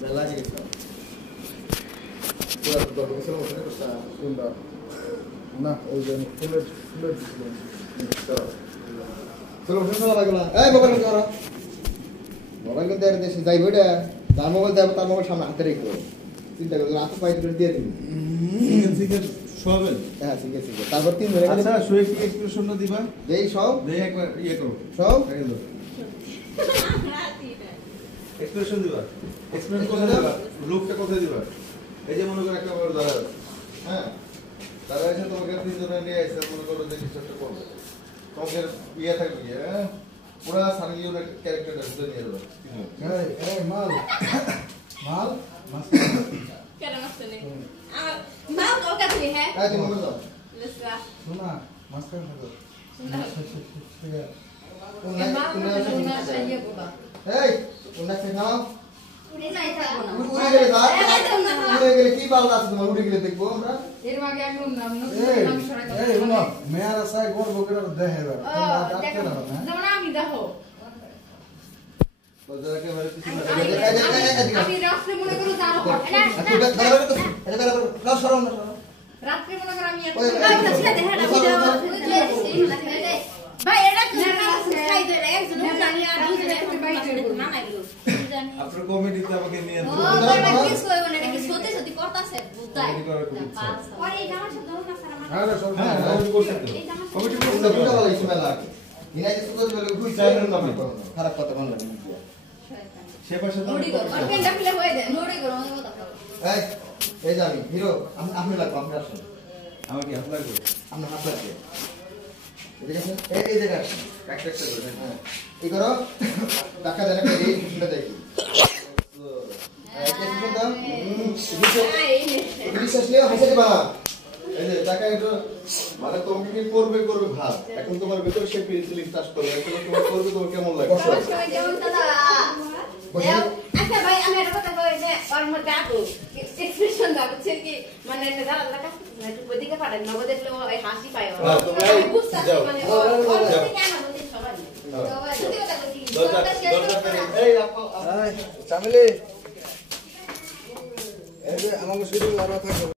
বেলা গেছে পুরো দরকার ছিল ওখানে তো সুন্দর না ওই যে ফুলের চলো চলো লাগলা এই মোবাইল ধরো মোবাইল কিন্তু আর দেশে যাইবো এটা তার মোবাইল দেব তার মোবাইল সামনে হাতে রেখো চিন্তা করে রাতে পাইতে করে দিয়ে দিবি সিঙ্গেল শোবেন হ্যাঁ ঠিক আছে তারপর 3 ধরে আচ্ছা শুয়ে কি এক্সপ্রেশন দিবা দেই সব দেই একবার ইয়ে করো সব এক্সপ্রেশন দিবা এক্সপ্রেশন কোথায় দিবা লুকটা কোথায় দিবা এই যে মনে করো একটা বড় দাঁড়া হ্যাঁ দাঁড়া এসে তোমাকে তিনজনে নিয়ে আসছে মনে করো যে কিছু একটা করবে তোমাকে ইয়ে থাকবে হ্যাঁ পুরা সানগিও ক্যারেক্টারটা সুন্দর নিয়ে যাবে এই মাল মাল মাছ কেন মাছটা নেই মাল ওটা তুই হ্যাঁ এই তুমি বলো লসরা শোনা মাছ কেন খাবে এই ওনা খাও উড়ে যাই থাকবো না উড়ে গেলে যা উড়ে গেলে কি পাল্লা আছে তোমার উড়ে গেলে দেখবো আমরা এর আগে একদম নাম এই উনো মেয়ার সাই গর্ব করে দেখে রে যেমন আমি দেখো বজারকে মানে কিছু না আমি রাত্রে মনে করো জানো রাত্রে মনে করো আমি ভাই এটা খাই দে একজন জানি আর দুজন একটু বাইরে না না গেল আপনার কমেডিতে আমাকে নিয়ে ও এটা কি কইব না এটা কি সত্যি সত্যি করতাছে বুঝতাই পরে এই জামার সাথে ধরো না স্যার আমার আরে সব হ্যাঁ আমি করছি তো এই জামার কমেডি পুরো করতে পুরো ভালো ইসমাইল লাগে ইনাই যে সুন্দর বলে ঘুই চাইলেন না খারাপ কথা বললেন সে পাশে তো মুড়ি করো আর পেনটা ফেলে হয়ে যায় মুড়ি করো আমাকে কথা বলো এই এই যে আমি হিরো আপনি লাগবে আপনি আসুন আমাকে হাত লাগবে আপনি হাত লাগবে ঠিক আছে এই জায়গা আসুন একটা একটা করে হ্যাঁ এই করো টাকা দেন একটা এই ফুলটা দেখি বিশ্বাস নিয়ে হাসে দিবা না এই যে টাকা এটা মানে তোমাকে কি করবে করবে ভাব এখন তোমার ভিতরে সে পেন্সিল স্টার্ট করবে এখন তোমার করবে তোমার কেমন লাগে সবাই যেমন দাদা আচ্ছা ভাই আমি একটা কথা কই যে ওর মধ্যে আপু এক্সপ্রেশন দাও বুঝছেন কি মানে দাদা দাদা কাছে একটু ওইদিকে পারেন না দেখলে ওই হাসি পায় ওর যাও মানে যাও ওর কেন বলতে সবাই সত্যি কথা বলছি এই আপা চামেলি এই যে আমাকে শুধু মারা থাকে